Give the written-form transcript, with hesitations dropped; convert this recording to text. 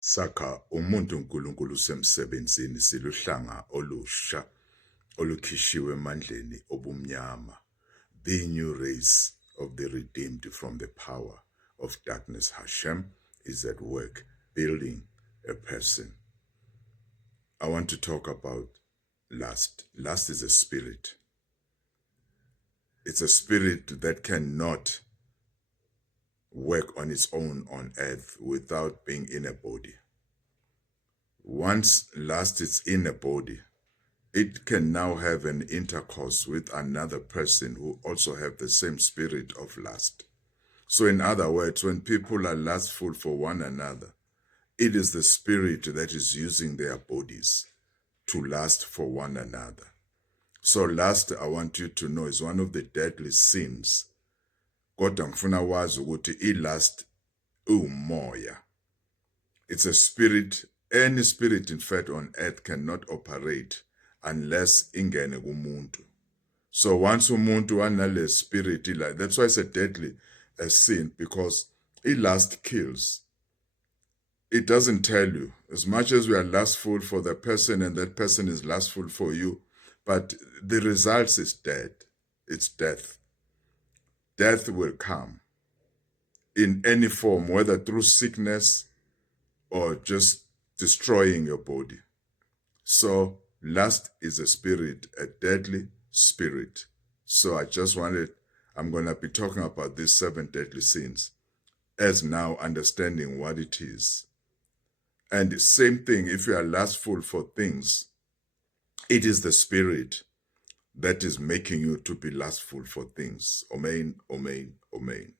Sakha umuntu uNkulunkulu semsebenzini siluhlanga olusha olukhishiwe emandleni obumnyama, the new race of the redeemed from the power of darkness. Hashem is at work building a person. I want to talk about lust. Lust is a spirit. It's a spirit that cannot work on its own on earth without being in a body. Once lust is in a body, it can now have an intercourse with another person who also have the same spirit of lust. So in other words, when people are lustful for one another, it is the spirit that is using their bodies to lust for one another. So lust, I want you to know, is one of the deadly sins. Kodwa ngifuna wazi ukuthi ilust umoya. It's a spirit. Any spirit, in fact, on earth cannot operate unless ingene kumuntu. So once umuntu anale spirit, that's why it's a deadly sin, because lust kills. It doesn't tell you. As much as we are lustful for the person and that person is lustful for you, but the result is dead. It's death. Death will come in any form, whether through sickness or just destroying your body. So lust is a spirit, a deadly spirit. So I'm going to be talking about these 7 deadly sins as now understanding what it is. And the same thing, if you are lustful for things, it is the spirit that is making you to be lustful for things. OMEIN, OMEIN, OMEIN.